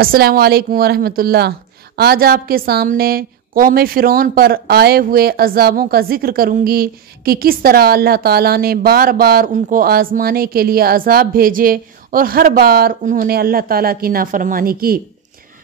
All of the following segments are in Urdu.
السلام علیکم ورحمۃ اللہ۔ آج آپ کے سامنے قوم فرعون پر آئے ہوئے عذابوں کا ذکر کروں گی کہ کس طرح اللہ تعالیٰ نے بار بار ان کو آزمانے کے لیے عذاب بھیجے اور ہر بار انہوں نے اللہ تعالیٰ کی نافرمانی کی۔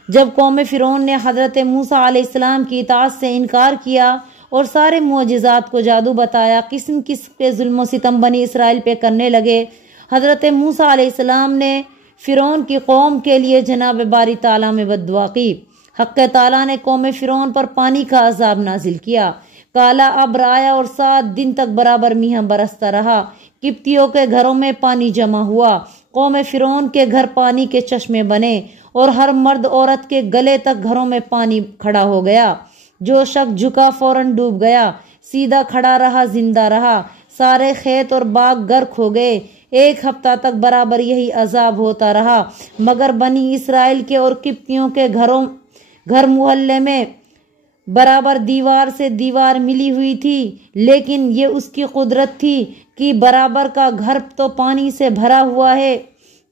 جب قوم فرعون نے حضرت موسیٰ علیہ السلام کی اطاعت سے انکار کیا اور سارے معجزات کو جادو بتایا، قسم قسم کے ظلم و ستم بنی اسرائیل پہ کرنے لگے، حضرت موسیٰ علیہ السلام نے فرعون کی قوم کے لیے جناب باری تعالیٰ میں بد دعا کی۔ حق تعالیٰ نے قوم فرعون پر پانی کا عذاب نازل کیا، کالا ابر آیا اور 7 دن تک برابر میاہ برستا رہا۔ قبطیوں کے گھروں میں پانی جمع ہوا، قوم فرعون کے گھر پانی کے چشمے بنے اور ہر مرد عورت کے گلے تک گھروں میں پانی کھڑا ہو گیا۔ جو شخص جھکا فوراً ڈوب گیا، سیدھا کھڑا رہا زندہ رہا، سارے کھیت اور باغ غرق ہو گئے۔ 1 ہفتہ تک برابر یہی عذاب ہوتا رہا، مگر بنی اسرائیل کے اور قبطیوں کے گھر محلے میں برابر دیوار سے دیوار ملی ہوئی تھی، لیکن یہ اس کی قدرت تھی کہ برابر کا گھر تو پانی سے بھرا ہوا ہے،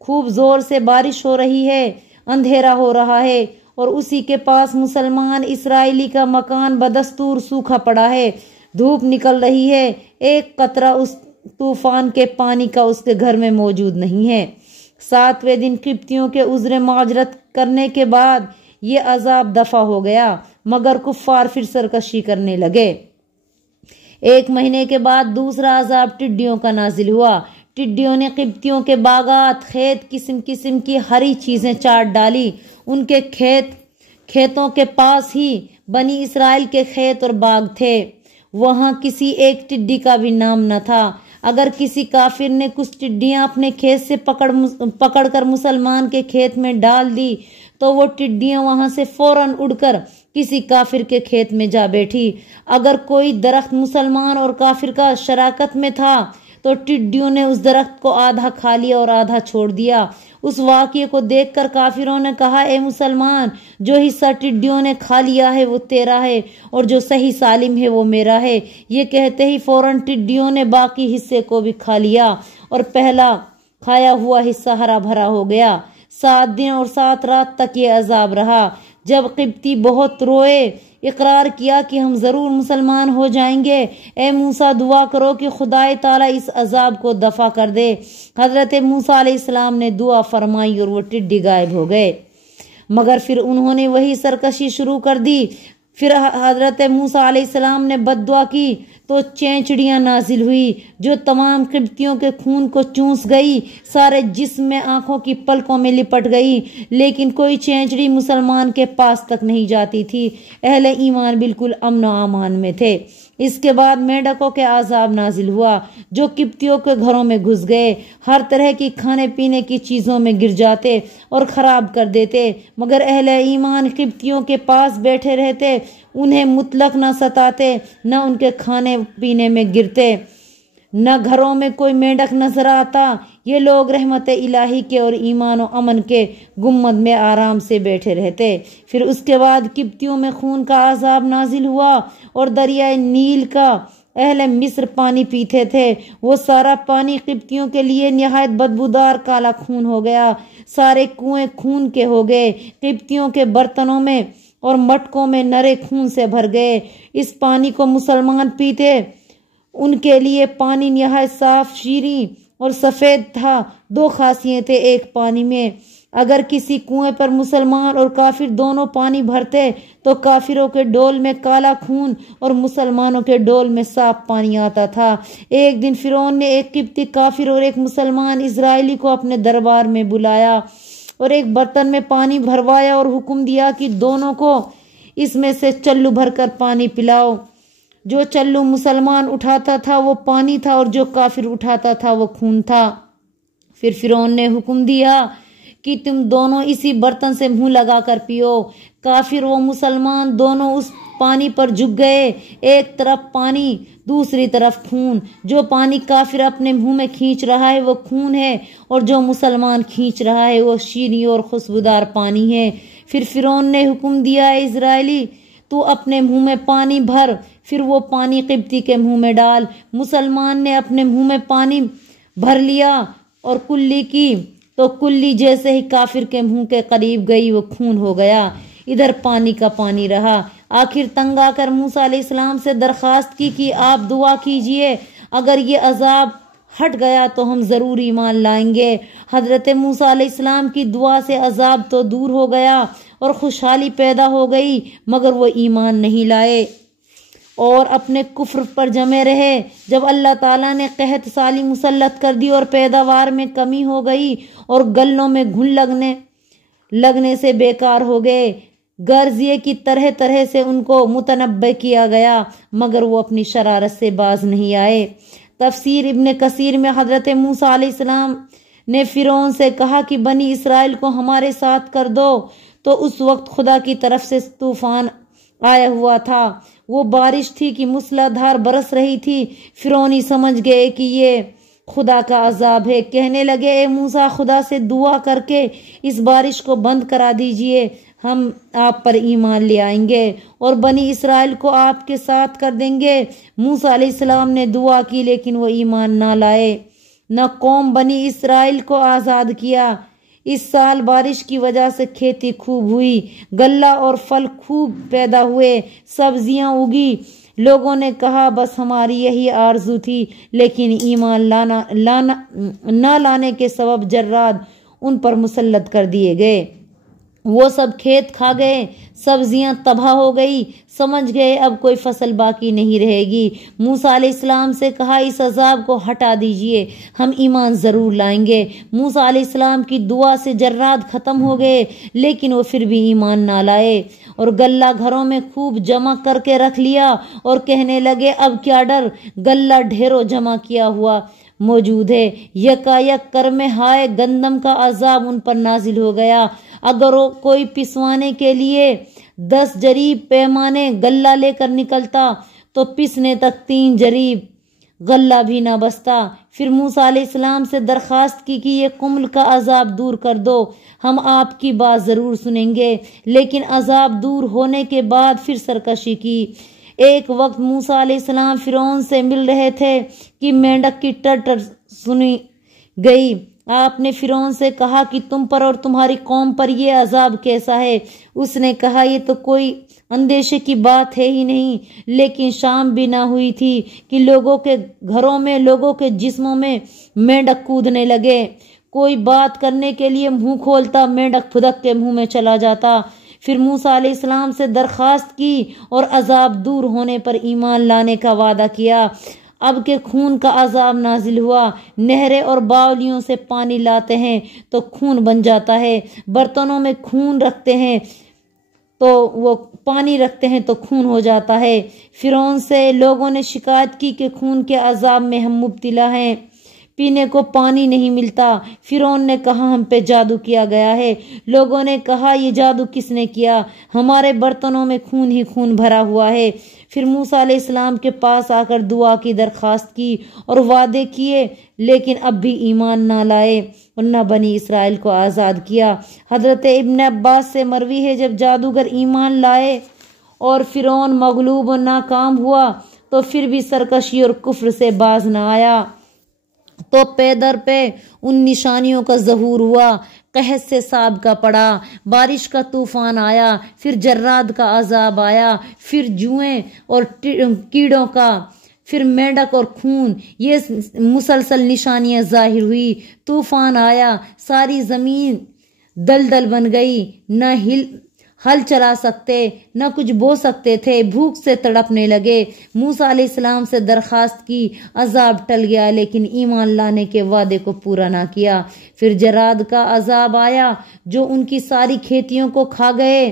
خوب زور سے بارش ہو رہی ہے، اندھیرا ہو رہا ہے اور اسی کے پاس مسلمان اسرائیلی کا مکان بدستور سوکھا پڑا ہے، دھوپ نکل رہی ہے، 1 قطرہ اس طوفان کے پانی کا اس کے گھر میں موجود نہیں ہے۔ 7ویں دن قبطیوں کے عذر معذرت کرنے کے بعد یہ عذاب دفع ہو گیا، مگر کفار پھر سرکشی کرنے لگے۔ 1 مہینے کے بعد دوسرا عذاب ٹڈیوں کا نازل ہوا۔ ٹڈیوں نے قبطیوں کے باغات، کھیت، قسم قسم کی ہری چیزیں چاٹ ڈالی۔ ان کے کھیتوں کے پاس ہی بنی اسرائیل کے کھیت اور باغ تھے، وہاں کسی ایک ٹڈی کا بھی نام نہ تھا۔ اگر کسی کافر نے کچھ ٹڈیاں اپنے کھیت سے پکڑ کر مسلمان کے کھیت میں ڈال دی تو وہ ٹڈیاں وہاں سے فوراً اڑ کر کسی کافر کے کھیت میں جا بیٹھی۔ اگر کوئی درخت مسلمان اور کافر کا شراکت میں تھا تو ٹڈیوں نے اس درخت کو آدھا کھا لیا اور آدھا چھوڑ دیا۔ اس واقعے کو دیکھ کر کافروں نے کہا، اے مسلمان، جو حصہ ٹڈیوں نے کھا لیا ہے وہ تیرا ہے اور جو صحیح سالم ہے وہ میرا ہے۔ یہ کہتے ہی فوراً ٹڈیوں نے باقی حصے کو بھی کھا لیا اور پہلا کھایا ہوا حصہ ہرا بھرا ہو گیا۔ 7 دن اور 7 رات تک یہ عذاب رہا۔ جب قبطی بہت روئے، اقرار کیا کہ ہم ضرور مسلمان ہو جائیں گے، اے موسیٰ دعا کرو کہ خدائے تعالیٰ اس عذاب کو دفع کر دے۔ حضرت موسیٰ علیہ السلام نے دعا فرمائی اور وہ ٹڈی غائب ہو گئے، مگر پھر انہوں نے وہی سرکشی شروع کر دی۔ پھر حضرت موسیٰ علیہ السلام نے بد دعا کی تو چینچڑیاں نازل ہوئی جو تمام قبطیوں کے خون کو چوس گئی، سارے جسم میں آنکھوں کی پلکوں میں لپٹ گئی، لیکن کوئی چینچڑی مسلمان کے پاس تک نہیں جاتی تھی۔ اہل ایمان بالکل امن و امان میں تھے۔ اس کے بعد میںڈکوں کے عذاب نازل ہوا جو قبطیوں کے گھروں میں گھس گئے، ہر طرح کی کھانے پینے کی چیزوں میں گر جاتے اور خراب کر دیتے، مگر اہل ایمان قبطیوں کے پاس بیٹھے رہتے، انہیں مطلق نہ ستاتے، نہ ان کے کھانے پینے میں گرتے، نہ گھروں میں کوئی میںڈک نظر آتا۔ یہ لوگ رحمت الہی کے اور ایمان و امن کے گنبد میں آرام سے بیٹھے رہتے۔ پھر اس کے بعد قبطیوں میں خون کا عذاب نازل ہوا اور دریائے نیل کا اہل مصر پانی پیتے تھے، وہ سارا پانی قبطیوں کے لیے نہایت بدبودار کالا خون ہو گیا، سارے کنویں خون کے ہو گئے، قبطیوں کے برتنوں میں اور مٹکوں میں نرے خون سے بھر گئے۔ اس پانی کو مسلمان پیتے، ان کے لیے پانی نہایت صاف، شیریں اور سفید تھا۔ 2 خاصیتیں ایک پانی میں۔ اگر کسی کنویں پر مسلمان اور کافر دونوں پانی بھرتے تو کافروں کے ڈول میں کالا خون اور مسلمانوں کے ڈول میں صاف پانی آتا تھا۔ ایک دن فرعون نے ایک قبطی کافر اور ایک مسلمان اسرائیلی کو اپنے دربار میں بلایا اور ایک برتن میں پانی بھروایا اور حکم دیا کہ دونوں کو اس میں سے چلو بھر کر پانی پلاؤ۔ جو چلو مسلمان اٹھاتا تھا وہ پانی تھا اور جو کافر اٹھاتا تھا وہ خون تھا۔ پھر فرعون نے حکم دیا کہ تم دونوں اسی برتن سے منہ لگا کر پیو۔ کافر و مسلمان دونوں اس پانی پر جھک گئے، ایک طرف پانی دوسری طرف خون۔ جو پانی کافر اپنے منہ میں کھینچ رہا ہے وہ خون ہے اور جو مسلمان کھینچ رہا ہے وہ شیریں اور خوشبودار پانی ہے۔ پھر فرعون نے حکم دیا، اے اسرائیلی، تو اپنے منہ میں پانی بھر، پھر وہ پانی قبطی کے منہ میں ڈال۔ مسلمان نے اپنے منہ میں پانی بھر لیا اور کلی کی تو کلی جیسے ہی کافر کے منہ کے قریب گئی وہ خون ہو گیا، ادھر پانی کا پانی رہا۔ آخر تنگ آ کر موسیٰ علیہ السلام سے درخواست کی کہ آپ دعا کیجئے، اگر یہ عذاب ہٹ گیا تو ہم ضرور ایمان لائیں گے۔ حضرت موسیٰ علیہ السلام کی دعا سے عذاب تو دور ہو گیا اور خوشحالی پیدا ہو گئی، مگر وہ ایمان نہیں لائے اور اپنے کفر پر جمے رہے۔ جب اللہ تعالیٰ نے قحط سالی مسلط کر دی اور پیداوار میں کمی ہو گئی اور گلوں میں گھن لگنے سے بیکار ہو گئے، غرض یہ کہ طرح طرح سے ان کو متنبہ کیا گیا، مگر وہ اپنی شرارت سے باز نہیں آئے۔ تفسیر ابن کثیر میں حضرت موسیٰ علیہ السلام نے فرعون سے کہا کہ بنی اسرائیل کو ہمارے ساتھ کر دو، تو اس وقت خدا کی طرف سے طوفان آیا ہوا تھا۔ وہ بارش تھی کہ مسلح دھار برس رہی تھی۔ فرعونی سمجھ گئے کہ یہ خدا کا عذاب ہے، کہنے لگے اے موسیٰ خدا سے دعا کر کے اس بارش کو بند کرا دیجئے، ہم آپ پر ایمان لے آئیں گے اور بنی اسرائیل کو آپ کے ساتھ کر دیں گے۔ موسیٰ علیہ السلام نے دعا کی لیکن وہ ایمان نہ لائے، نہ قوم بنی اسرائیل کو آزاد کیا۔ اس سال بارش کی وجہ سے کھیتی خوب ہوئی، غلہ اور پھل خوب پیدا ہوئے، سبزیاں اگی۔ لوگوں نے کہا بس ہماری یہی آرزو تھی، لیکن ایمان نہ لانے کے سبب جراد ان پر مسلط کر دیے گئے۔ وہ سب کھیت کھا گئے، سبزیاں تباہ ہو گئی، سمجھ گئے اب کوئی فصل باقی نہیں رہے گی۔ موسیٰ علیہ السلام سے کہا اس عذاب کو ہٹا دیجئے، ہم ایمان ضرور لائیں گے۔ موسیٰ علیہ السلام کی دعا سے جراد ختم ہو گئے، لیکن وہ پھر بھی ایمان نہ لائے اور غلہ گھروں میں خوب جمع کر کے رکھ لیا اور کہنے لگے اب کیا ڈر، غلہ ڈھیروں جمع کیا ہوا موجود ہے۔ یکایک کرمے ہائے گندم کا عذاب ان پر نازل ہو گیا۔ اگر کوئی پسوانے کے لیے 10 جریب پیمانے غلہ لے کر نکلتا تو پسنے تک 3 جریب غلہ بھی نہ بستا۔ پھر موسیٰ علیہ السلام سے درخواست کی کہ یہ کمل کا عذاب دور کر دو، ہم آپ کی بات ضرور سنیں گے۔ لیکن عذاب دور ہونے کے بعد پھر سرکشی کی۔ ایک وقت موسیٰ علیہ السلام فرعون سے مل رہے تھے کہ مینڈک کی ٹر سنی گئی۔ آپ نے فرعون سے کہا کہ تم پر اور تمہاری قوم پر یہ عذاب کیسا ہے؟ اس نے کہا یہ تو کوئی اندیشے کی بات ہے ہی نہیں، لیکن شام بھی نہ ہوئی تھی کہ لوگوں کے گھروں میں، لوگوں کے جسموں میں مینڈک کودنے لگے۔ کوئی بات کرنے کے لیے منہ کھولتا، مینڈک پھدک کے منہ میں چلا جاتا۔ پھر موسیٰ علیہ السلام سے درخواست کی اور عذاب دور ہونے پر ایمان لانے کا وعدہ کیا۔ اب کہ خون کا عذاب نازل ہوا، نہریں اور باولیوں سے پانی لاتے ہیں تو خون بن جاتا ہے، برتنوں میں خون رکھتے ہیں تو وہ پانی رکھتے ہیں تو خون ہو جاتا ہے۔ فرعون سے لوگوں نے شکایت کی کہ خون کے عذاب میں ہم مبتلا ہیں، پینے کو پانی نہیں ملتا۔ فرعون نے کہا ہم پہ جادو کیا گیا ہے۔ لوگوں نے کہا یہ جادو کس نے کیا؟ ہمارے برتنوں میں خون ہی خون بھرا ہوا ہے۔ پھر موسیٰ علیہ السلام کے پاس آ کر دعا کی درخواست کی اور وعدے کیے، لیکن اب بھی ایمان نہ لائے اور نہ بنی اسرائیل کو آزاد کیا۔ حضرت ابن عباس سے مروی ہے جب جادوگر ایمان لائے اور فرعون مغلوب و ناکام ہوا تو پھر بھی سرکشی اور کفر سے باز نہ آیا، تو پے در پہ ان نشانیوں کا ظہور ہوا۔ قحط سے سابقہ پڑا، بارش کا طوفان آیا، پھر جراد کا عذاب آیا، پھر جوئیں اور کیڑوں کا، پھر مینڈک اور خون، یہ مسلسل نشانیاں ظاہر ہوئی۔ طوفان آیا، ساری زمین دلدل بن گئی، نہ ہل چلا سکتے نہ کچھ بو سکتے تھے، بھوک سے تڑپنے لگے۔ موسیٰ علیہ السلام سے درخواست کی، عذاب ٹل گیا لیکن ایمان لانے کے وعدے کو پورا نہ کیا۔ پھر جراد کا عذاب آیا جو ان کی ساری کھیتیوں کو کھا گئے،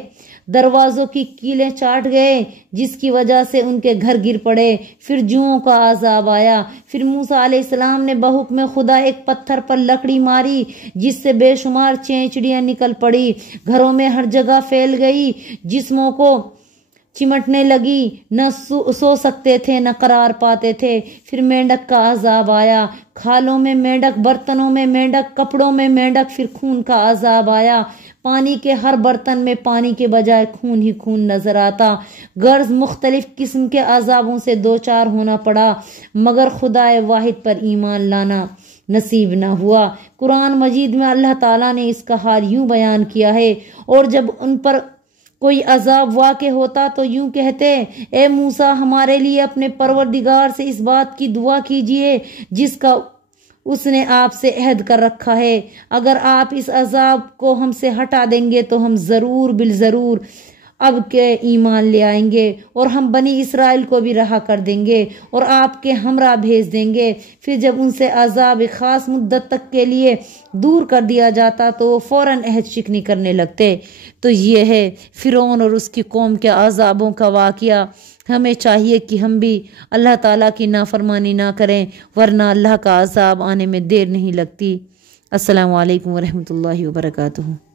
دروازوں کی کیلیں چاٹ گئے، جس کی وجہ سے ان کے گھر گر پڑے۔ پھر جوؤں کا عذاب آیا۔ پھر موسیٰ علیہ السلام نے بحکم خدا ایک پتھر پر لکڑی ماری جس سے بے شمار چینچڑیاں نکل پڑی، گھروں میں ہر جگہ پھیل گئی، جسموں کو چمٹنے لگی، نہ سو سکتے تھے نہ قرار پاتے تھے۔ پھر مینڈک کا عذاب آیا، کھالوں میں مینڈک، برتنوں میں مینڈک، کپڑوں میں مینڈک۔ پھر خون کا عذاب آیا، پانی کے ہر برتن میں پانی کے بجائے خون ہی خون نظر آتا۔ غرض مختلف قسم کے عذابوں سے دوچار ہونا پڑا، مگر خدا واحد پر ایمان لانا نصیب نہ ہوا۔ قرآن مجید میں اللہ تعالیٰ نے اس کا حال یوں بیان کیا ہے، اور جب ان پر کوئی عذاب واقع ہوتا تو یوں کہتے، اے موسیٰ، ہمارے لیے اپنے پروردگار سے اس بات کی دعا کیجئے جس کا اس نے آپ سے عہد کر رکھا ہے، اگر آپ اس عذاب کو ہم سے ہٹا دیں گے تو ہم ضرور بالضرور اب کے ایمان لے آئیں گے، اور ہم بنی اسرائیل کو بھی رہا کر دیں گے اور آپ کے ہمراہ بھیج دیں گے۔ پھر جب ان سے عذاب خاص مدت تک کے لیے دور کر دیا جاتا تو وہ فوراً عہد شکنی کرنے لگتے۔ تو یہ ہے فرعون اور اس کی قوم کے عذابوں کا واقعہ۔ ہمیں چاہیے کہ ہم بھی اللہ تعالیٰ کی نافرمانی نہ کریں، ورنہ اللہ کا عذاب آنے میں دیر نہیں لگتی۔ السلام علیکم ورحمۃ اللہ وبرکاتہ۔